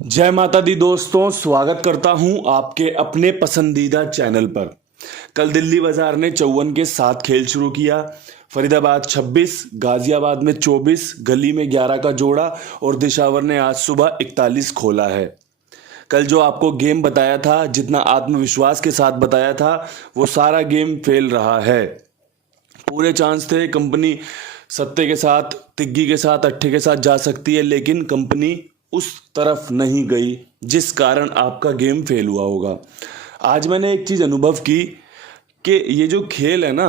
जय माता दी दोस्तों, स्वागत करता हूं आपके अपने पसंदीदा चैनल पर। कल दिल्ली बाजार ने 54 के साथ खेल शुरू किया। फरीदाबाद 26, गाजियाबाद में 24, गली में 11 का जोड़ा और दिशावर ने आज सुबह 41 खोला है। कल जो आपको गेम बताया था, जितना आत्मविश्वास के साथ बताया था, वो सारा गेम फेल रहा है। पूरे चांस थे कंपनी सत्ते के साथ, तिग्गी के साथ, अट्ठे के साथ जा सकती है, लेकिन कंपनी उस तरफ नहीं गई, जिस कारण आपका गेम फेल हुआ होगा। आज मैंने एक चीज़ अनुभव की कि ये जो खेल है ना,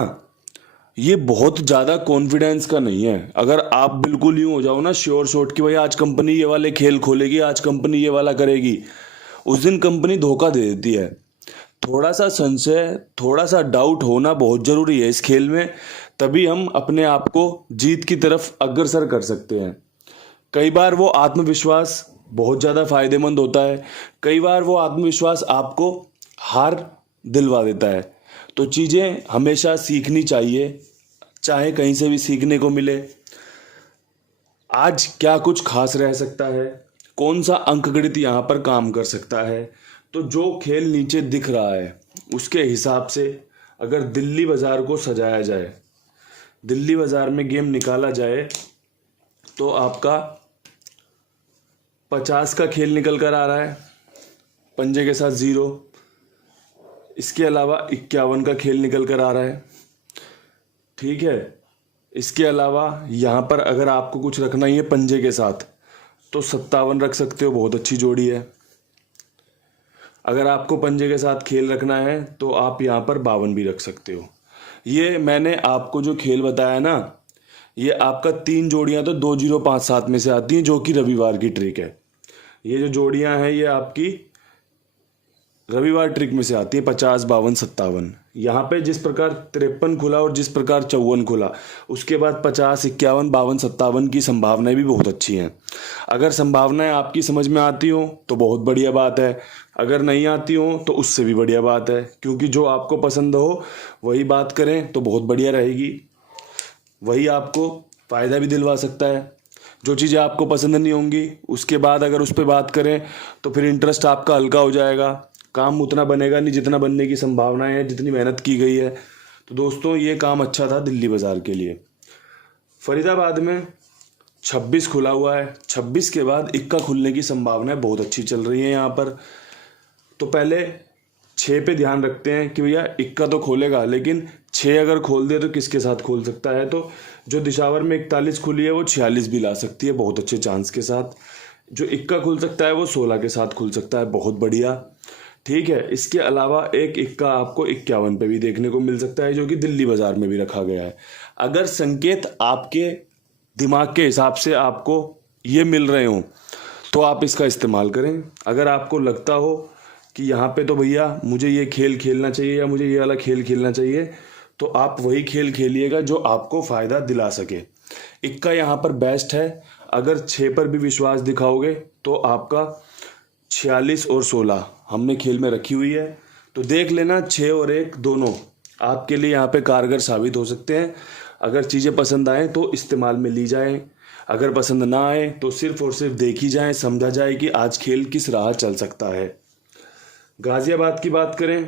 ये बहुत ज़्यादा कॉन्फिडेंस का नहीं है। अगर आप बिल्कुल यूँ हो जाओ ना श्योर शॉट कि भाई आज कंपनी ये वाले खेल खोलेगी, आज कंपनी ये वाला करेगी, उस दिन कंपनी धोखा दे देती है। थोड़ा सा संशय, थोड़ा सा डाउट होना बहुत ज़रूरी है इस खेल में, तभी हम अपने आप को जीत की तरफ अग्रसर कर सकते हैं। कई बार वो आत्मविश्वास बहुत ज़्यादा फायदेमंद होता है, कई बार वो आत्मविश्वास आपको हार दिलवा देता है। तो चीज़ें हमेशा सीखनी चाहिए, चाहे कहीं से भी सीखने को मिले। आज क्या कुछ खास रह सकता है, कौन सा अंकगणित यहाँ पर काम कर सकता है, तो जो खेल नीचे दिख रहा है उसके हिसाब से अगर दिल्ली बाज़ार को सजाया जाए, दिल्ली बाज़ार में गेम निकाला जाए, तो आपका 50 का खेल निकल कर आ रहा है, पंजे के साथ 0। इसके अलावा 51 का खेल निकल कर आ रहा है, ठीक है। इसके अलावा यहाँ पर अगर आपको कुछ रखना ही है पंजे के साथ, तो 57 रख सकते हो, बहुत अच्छी जोड़ी है। अगर आपको पंजे के साथ खेल रखना है तो आप यहाँ पर 52 भी रख सकते हो। ये मैंने आपको जो खेल बताया ना, ये आपका 3 जोड़ियाँ तो 2 0 5 7 में से आती हैं, जो कि रविवार की ट्रिक है। ये जो जोड़ियाँ हैं ये आपकी रविवार ट्रिक में से आती है, 50 52 57। यहाँ पे जिस प्रकार 53 खुला और जिस प्रकार 54 खुला, उसके बाद 50 51 52 57 की संभावनाएं भी बहुत अच्छी हैं। अगर संभावनाएं आपकी समझ में आती हो तो बहुत बढ़िया बात है, अगर नहीं आती हो तो उससे भी बढ़िया बात है, क्योंकि जो आपको पसंद हो वही बात करें तो बहुत बढ़िया रहेगी। वही आपको फ़ायदा भी दिलवा सकता है। जो चीज़ें आपको पसंद नहीं होंगी उसके बाद अगर उस पर बात करें तो फिर इंटरेस्ट आपका हल्का हो जाएगा, काम उतना बनेगा नहीं जितना बनने की संभावनाएं है, जितनी मेहनत की गई है। तो दोस्तों ये काम अच्छा था दिल्ली बाज़ार के लिए। फरीदाबाद में 26 खुला हुआ है, 26 के बाद इक्का खुलने की संभावनाएं बहुत अच्छी चल रही हैं यहाँ पर। तो पहले 6 पे ध्यान रखते हैं कि भैया इक्का तो खोलेगा, लेकिन 6 अगर खोल दे तो किसके साथ खोल सकता है। तो जो दिशावर में 41 खुली है वो 46 भी ला सकती है बहुत अच्छे चांस के साथ। जो इक्का खुल सकता है वो 16 के साथ खुल सकता है, बहुत बढ़िया, ठीक है। इसके अलावा एक इक्का आपको 51 पे भी देखने को मिल सकता है, जो कि दिल्ली बाज़ार में भी रखा गया है। अगर संकेत आपके दिमाग के हिसाब से आपको ये मिल रहे हों तो आप इसका इस्तेमाल करें। अगर आपको लगता हो कि यहाँ पे तो भैया मुझे ये खेल खेलना चाहिए या मुझे ये वाला खेल खेलना चाहिए, तो आप वही खेल खेलिएगा जो आपको फ़ायदा दिला सके। इक्का यहाँ पर बेस्ट है। अगर 6 पर भी विश्वास दिखाओगे तो आपका 46 और 16 हमने खेल में रखी हुई है, तो देख लेना 6 और 1 दोनों आपके लिए यहाँ पे कारगर साबित हो सकते हैं। अगर चीज़ें पसंद आएँ तो इस्तेमाल में ली जाएँ, अगर पसंद ना आए तो सिर्फ और सिर्फ देखी जाए, समझा जाए कि आज खेल किस राह चल सकता है। गाजियाबाद की बात करें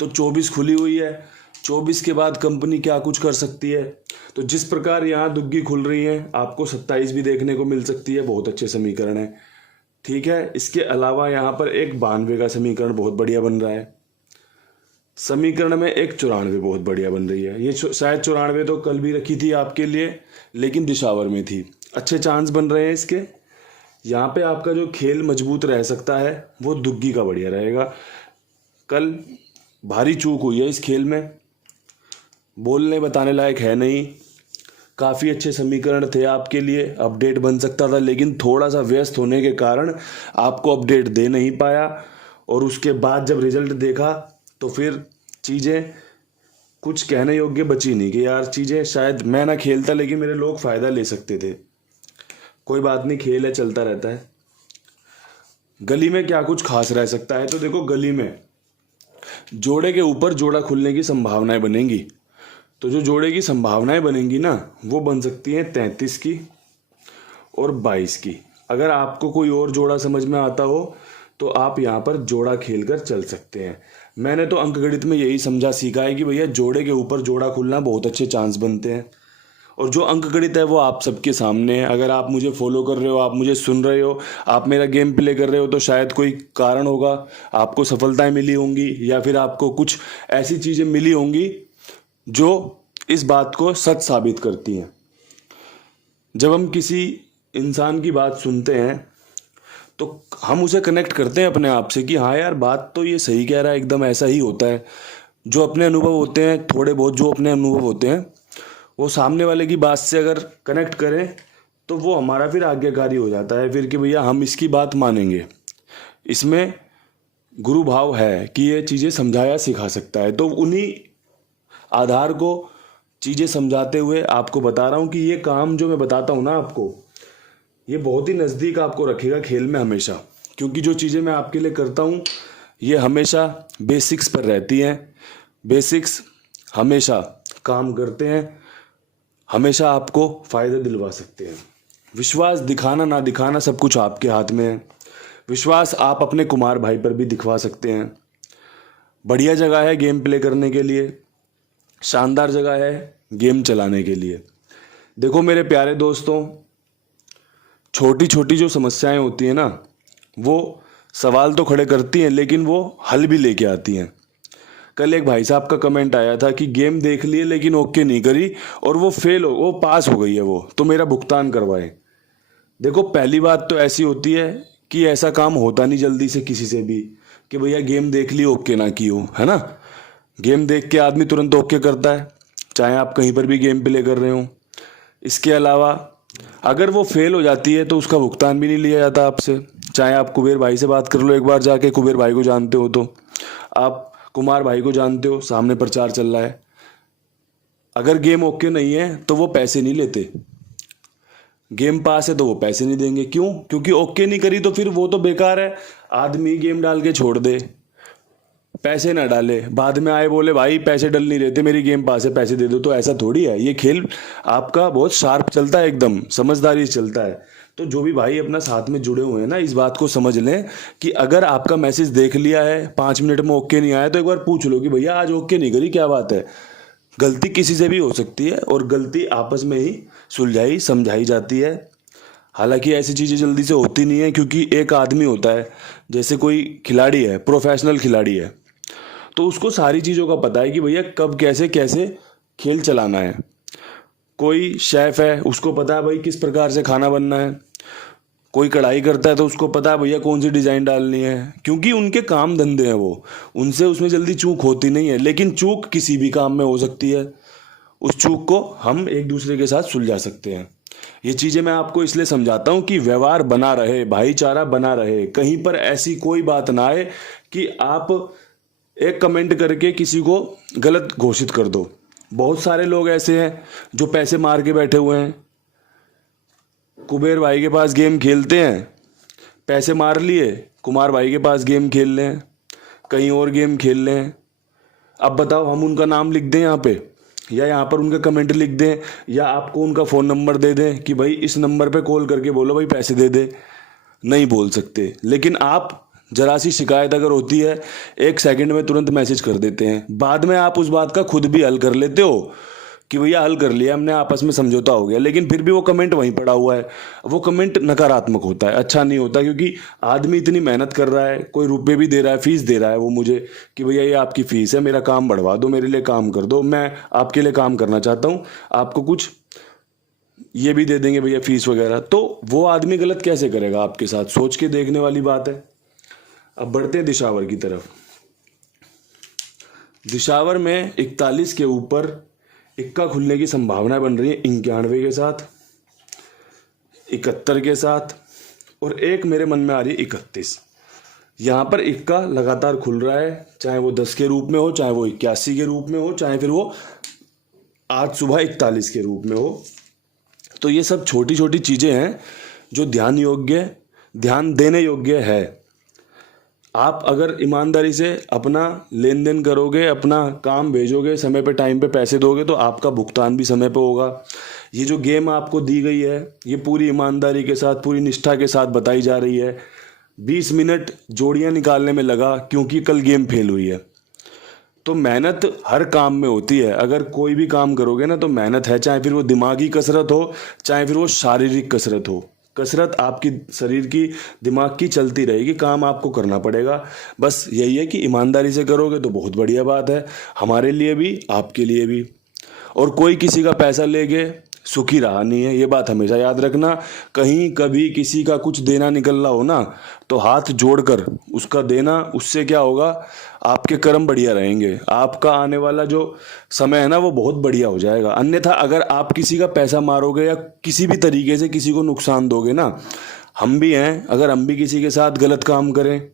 तो 24 खुली हुई है, 24 के बाद कंपनी क्या कुछ कर सकती है। तो जिस प्रकार यहाँ दुग्गी खुल रही है, आपको 27 भी देखने को मिल सकती है, बहुत अच्छे समीकरण है, ठीक है। इसके अलावा यहाँ पर एक 92 का समीकरण बहुत बढ़िया बन रहा है, समीकरण में एक 94 बहुत बढ़िया बन रही है। ये शायद 94 तो कल भी रखी थी आपके लिए, लेकिन दिशावर में थी। अच्छे चांस बन रहे हैं इसके। यहाँ पे आपका जो खेल मजबूत रह सकता है वो दुग्गी का बढ़िया रहेगा। कल भारी चूक हुई है इस खेल में, बोलने बताने लायक है नहीं। काफ़ी अच्छे समीकरण थे आपके लिए, अपडेट बन सकता था, लेकिन थोड़ा सा व्यस्त होने के कारण आपको अपडेट दे नहीं पाया। और उसके बाद जब रिजल्ट देखा तो फिर चीज़ें कुछ कहने योग्य बची नहीं कि यार चीज़ें शायद मैं ना खेलता लेकिन मेरे लोग फ़ायदा ले सकते थे। कोई बात नहीं, खेल है, चलता रहता है। गली में क्या कुछ खास रह सकता है, तो देखो गली में जोड़े के ऊपर जोड़ा खुलने की संभावनाएं बनेंगी। तो जो जोड़े की संभावनाएं बनेंगी ना, वो बन सकती हैं 33 की और 22 की। अगर आपको कोई और जोड़ा समझ में आता हो तो आप यहाँ पर जोड़ा खेलकर चल सकते हैं। मैंने तो अंकगणित में यही समझा सीखा है कि भैया जोड़े के ऊपर जोड़ा खुलना बहुत अच्छे चांस बनते हैं। और जो अंकगणित है वो आप सबके सामने है। अगर आप मुझे फॉलो कर रहे हो, आप मुझे सुन रहे हो, आप मेरा गेम प्ले कर रहे हो, तो शायद कोई कारण होगा, आपको सफलताएं मिली होंगी या फिर आपको कुछ ऐसी चीज़ें मिली होंगी जो इस बात को सच साबित करती हैं। जब हम किसी इंसान की बात सुनते हैं तो हम उसे कनेक्ट करते हैं अपने आप से कि हाँ यार, बात तो ये सही कह रहा है, एकदम ऐसा ही होता है। जो अपने अनुभव होते हैं, थोड़े बहुत जो अपने अनुभव होते हैं, वो सामने वाले की बात से अगर कनेक्ट करें तो वो हमारा फिर आज्ञाकारी हो जाता है फिर कि भैया हम इसकी बात मानेंगे। इसमें गुरु भाव है कि ये चीज़ें समझाया सिखा सकता है। तो उन्हीं आधार को चीज़ें समझाते हुए आपको बता रहा हूँ कि ये काम जो मैं बताता हूँ ना आपको, ये बहुत ही नज़दीक आपको रखेगा खेल में हमेशा। क्योंकि जो चीज़ें मैं आपके लिए करता हूँ ये हमेशा बेसिक्स पर रहती हैं। बेसिक्स हमेशा काम करते हैं, हमेशा आपको फ़ायदे दिलवा सकते हैं। विश्वास दिखाना ना दिखाना सब कुछ आपके हाथ में है। विश्वास आप अपने कुमार भाई पर भी दिखवा सकते हैं। बढ़िया जगह है गेम प्ले करने के लिए, शानदार जगह है गेम चलाने के लिए। देखो मेरे प्यारे दोस्तों, छोटी छोटी जो समस्याएं होती हैं ना, वो सवाल तो खड़े करती हैं लेकिन वो हल भी लेके आती हैं। कल एक भाई साहब का कमेंट आया था कि गेम देख लिए लेकिन ओके नहीं करी और वो पास हो गई है, वो तो मेरा भुगतान करवाए। देखो पहली बात तो ऐसी होती है कि ऐसा काम होता नहीं जल्दी से किसी से भी कि भैया गेम देख ली ओके ना की हो, है ना। गेम देख के आदमी तुरंत ओके करता है, चाहे आप कहीं पर भी गेम प्ले कर रहे हो। इसके अलावा अगर वो फेल हो जाती है तो उसका भुगतान भी नहीं लिया जाता आपसे। चाहे आप कुबेर भाई से बात कर लो एक बार जाके, कुबेर भाई को जानते हो तो, आप कुमार भाई को जानते हो, सामने प्रचार चल रहा है। अगर गेम ओके नहीं है तो वो पैसे नहीं लेते। गेम पास है तो वो पैसे नहीं देंगे। क्यों? क्योंकि ओके नहीं करी तो फिर वो तो बेकार है। आदमी गेम डाल के छोड़ दे, पैसे ना डाले, बाद में आए बोले भाई पैसे डल नहीं रहते, मेरी गेम पास है पैसे दे दो। तो ऐसा थोड़ी है। ये खेल आपका बहुत शार्प चलता है, एकदम समझदारी से चलता है। तो जो भी भाई अपना साथ में जुड़े हुए हैं ना, इस बात को समझ लें कि अगर आपका मैसेज देख लिया है, 5 मिनट में ओके नहीं आया, तो एक बार पूछ लो कि भैया आज ओके नहीं करी, क्या बात है। गलती किसी से भी हो सकती है और गलती आपस में ही सुलझाई समझाई जाती है। हालांकि ऐसी चीज़ें जल्दी से होती नहीं है, क्योंकि एक आदमी होता है, जैसे कोई खिलाड़ी है, प्रोफेशनल खिलाड़ी है, तो उसको सारी चीज़ों का पता है कि भैया कब कैसे कैसे खेल चलाना है। कोई शेफ़ है, उसको पता है भाई किस प्रकार से खाना बनना है। कोई कढ़ाई करता है तो उसको पता है भैया कौन सी डिज़ाइन डालनी है, क्योंकि उनके काम धंधे हैं वो, उनसे उसमें जल्दी चूक होती नहीं है। लेकिन चूक किसी भी काम में हो सकती है, उस चूक को हम एक दूसरे के साथ सुलझा सकते हैं। ये चीज़ें मैं आपको इसलिए समझाता हूँ कि व्यवहार बना रहे, भाईचारा बना रहे, कहीं पर ऐसी कोई बात ना आए कि आप एक कमेंट करके किसी को गलत घोषित कर दो। बहुत सारे लोग ऐसे हैं जो पैसे मार के बैठे हुए हैं। कुबेर भाई के पास गेम खेलते हैं, पैसे मार लिए, कुमार भाई के पास गेम खेल लें, कहीं और गेम खेल लें। अब बताओ हम उनका नाम लिख दें यहाँ पे, या यहाँ पर उनका कमेंट लिख दें, या आपको उनका फ़ोन नंबर दे दें कि भाई इस नंबर पे कॉल करके बोलो भाई पैसे दे दे? नहीं बोल सकते। लेकिन आप जरा सी शिकायत अगर होती है, 1 सेकंड में तुरंत मैसेज कर देते हैं। बाद में आप उस बात का खुद भी हल कर लेते हो कि भैया हल कर लिया हमने, आपस में समझौता हो गया, लेकिन फिर भी वो कमेंट वहीं पड़ा हुआ है। वो कमेंट नकारात्मक होता है, अच्छा नहीं होता, क्योंकि आदमी इतनी मेहनत कर रहा है, कोई रुपए भी दे रहा है, फीस दे रहा है वो मुझे कि भैया ये आपकी फ़ीस है, मेरा काम बढ़वा दो, मेरे लिए काम कर दो, मैं आपके लिए काम करना चाहता हूँ, आपको कुछ ये भी दे देंगे भैया फीस वगैरह। तो वो आदमी गलत कैसे करेगा आपके साथ? सोच के देखने वाली बात है। अब बढ़ते हैं दिशावर की तरफ। दिशावर में 41 के ऊपर इक्का खुलने की संभावना बन रही है, 91 के साथ, 71 के साथ, और एक मेरे मन में आ रही है 31। यहाँ पर इक्का लगातार खुल रहा है, चाहे वो 10 के रूप में हो, चाहे वो 81 के रूप में हो, चाहे फिर वो आज सुबह 41 के रूप में हो। तो ये सब छोटी छोटी चीज़ें हैं जो ध्यान देने योग्य है। आप अगर ईमानदारी से अपना लेन देन करोगे, अपना काम भेजोगे, समय पे टाइम पे पैसे दोगे, तो आपका भुगतान भी समय पे होगा। ये जो गेम आपको दी गई है, ये पूरी ईमानदारी के साथ, पूरी निष्ठा के साथ बताई जा रही है। 20 मिनट जोड़ियाँ निकालने में लगा क्योंकि कल गेम फेल हुई है। तो मेहनत हर काम में होती है। अगर कोई भी काम करोगे ना तो मेहनत है, चाहे फिर वो दिमागी कसरत हो, चाहे फिर वो शारीरिक कसरत हो। कसरत आपकी शरीर की, दिमाग की चलती रहेगी, काम आपको करना पड़ेगा। बस यही है कि ईमानदारी से करोगे तो बहुत बढ़िया बात है, हमारे लिए भी, आपके लिए भी। और कोई किसी का पैसा लेके सुखी रहा नहीं है, ये बात हमेशा याद रखना। कहीं कभी किसी का कुछ देना निकल रहा हो ना, तो हाथ जोड़कर उसका देना, उससे क्या होगा, आपके कर्म बढ़िया रहेंगे, आपका आने वाला जो समय है ना वो बहुत बढ़िया हो जाएगा। अन्यथा अगर आप किसी का पैसा मारोगे या किसी भी तरीके से किसी को नुकसान दोगे ना, हम भी हैं, अगर हम भी किसी के साथ गलत काम करें,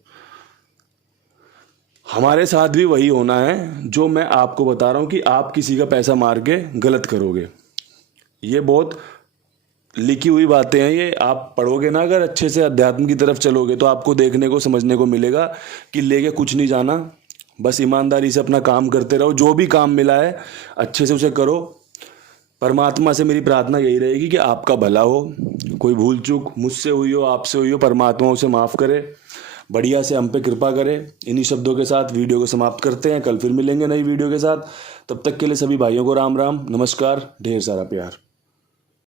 हमारे साथ भी वही होना है जो मैं आपको बता रहा हूँ कि आप किसी का पैसा मार के गलत करोगे। ये बहुत लिखी हुई बातें हैं, ये आप पढ़ोगे ना, अगर अच्छे से अध्यात्म की तरफ चलोगे तो आपको देखने को, समझने को मिलेगा कि लेके कुछ नहीं जाना। बस ईमानदारी से अपना काम करते रहो, जो भी काम मिला है अच्छे से उसे करो। परमात्मा से मेरी प्रार्थना यही रहेगी कि आपका भला हो। कोई भूल चूक मुझसे हुई हो, आपसे हुई हो, परमात्मा उसे माफ़ करे, बढ़िया से हम पे कृपा करे। इन्हीं शब्दों के साथ वीडियो को समाप्त करते हैं। कल फिर मिलेंगे नई वीडियो के साथ। तब तक के लिए सभी भाइयों को राम राम, नमस्कार, ढेर सारा प्यार।